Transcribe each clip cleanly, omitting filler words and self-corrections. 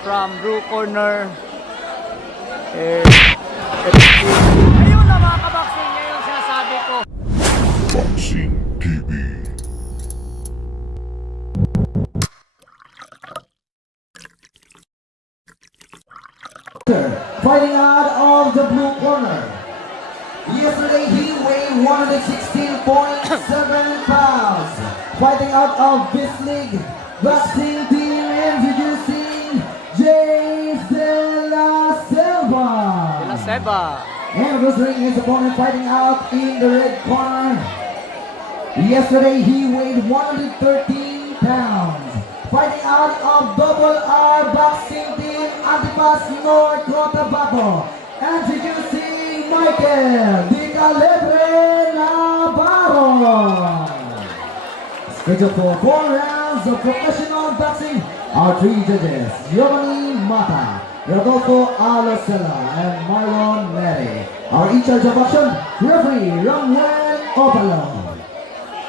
From blue corner. Ayun na mga kaboxing, ngayon sinasabi ko. Boxing TV. Fighting out of the blue corner. Yesterday he weighed 116.7 pounds. Fighting out of this league, boxing team introducing James De La Selva. De La Selva. And losing his opponent fighting out in the red corner. Yesterday he weighed 113 pounds. Fighting out of Double R Boxing Team Antipas North Cotabato. Introducing Michael Di Calebre Navarro. Scheduled for 4 rounds of professional boxing are 3 judges: Giovanni Mata, Rodolfo Alocela, and Marlon Neri. Are in charge of action, referee Ramwell Opalo.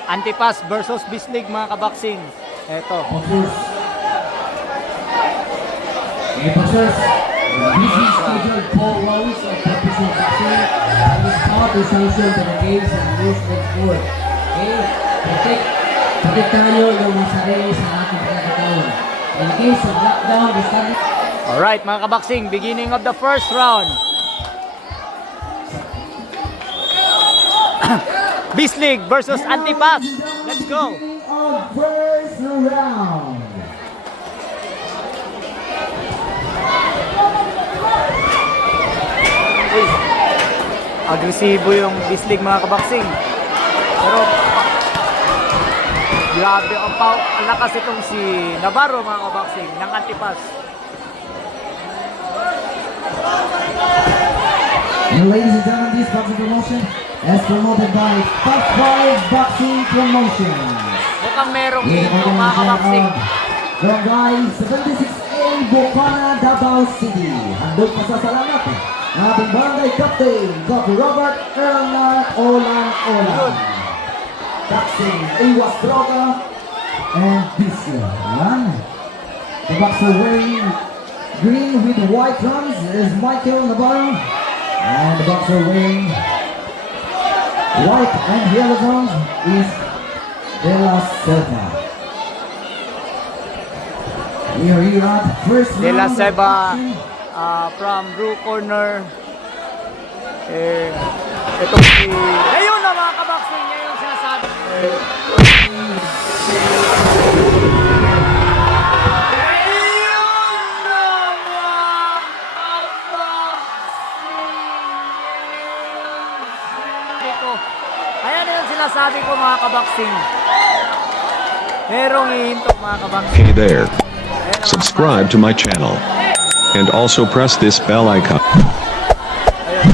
Antipas versus Bislig mga kaboxing. Eto. Boxers. Okay, boxers. Busy scheduled 4 rounds of professional boxing. And this bout is sanctioned by the games and rules of sport. Okay? Protektahan nyo yung mga sarili sa ating pagkakataon. In case of lockdown, the study... Alright mga kaboxing, beginning of the first round. Bislig versus Antipas. Let's go. Beginning of first round. Uy, agresibo yung Bislig mga kaboxing. Pero grabe ang lakas itong si Navarro mga kaboxing ng Antipas. And ladies and gentlemen, this boxing promotion is promoted by Top 5 Boxing Promotions. Mukhang merong hito mga kaboxing. From guys, 76A Bukana, Davao City. Handog pasasalamat ng ating barangay captain, Dr. Robert Erna Olang. Boxing, iwas droga, and bisyo. Yan. The boxer wearing green with white drums is Michael Navarro. And the boxer wearing white and yellow drums is De La Selva. We are here at first De La round of Selva boxing. from blue corner. Ito si... Ayun na mga kaboxing, ngayon sinasabi. Ayan na yung sinasabi ko mga kaboxing. Merong hihintok mga kaboxing. Hey there. Subscribe to my channel. And also press this bell icon. Ayun.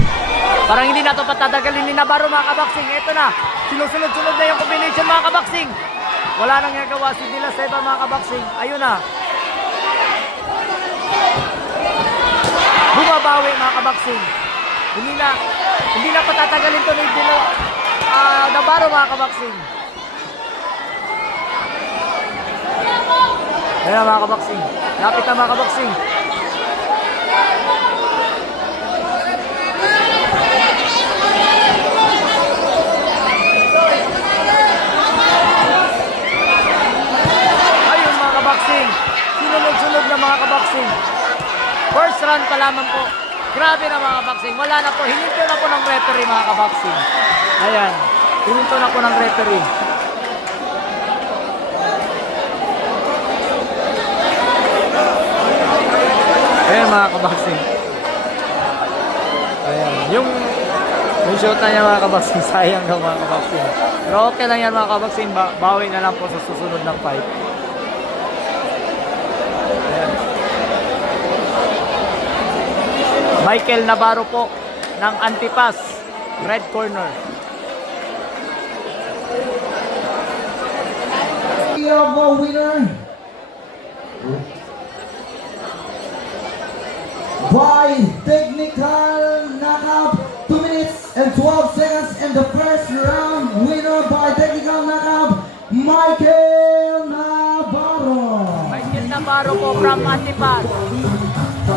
Parang hindi na ito patatagalin ni Navarro mga kaboxing. Ito na. Sinusunod-sunod na yung combination mga kaboxing. Wala nang nagawa si De La Selva mga kaboxing. Ayun na. Bumabawi mga kaboxing. Hindi na patatagalin ito ni Navarro mga kaboxing. Ayan mga kaboxing. Lapit na mga kaboxing. Ayun mga kaboxing. Sunod-sunod na mga kaboxing. First round pa lamang po. Grabe na mga kaboxing. Wala na po. Hininto na po ng referee mga kaboxing. Ayan. Hininto na po ng referee. Ayan mga kaboxing. Ayan. Yung shot na niya mga kaboxing. Sayang daw mga kaboxing. Pero okay lang yan mga kaboxing. Bawi na lang po sa susunod ng fight. Ayan. Michael Navarro po ng Antipas, red corner. We have a winner by technical knockout, 2 minutes and 12 seconds in the first round. Winner by technical knockout, Michael Navarro. Navarro. Michael Navarro po from Antipas.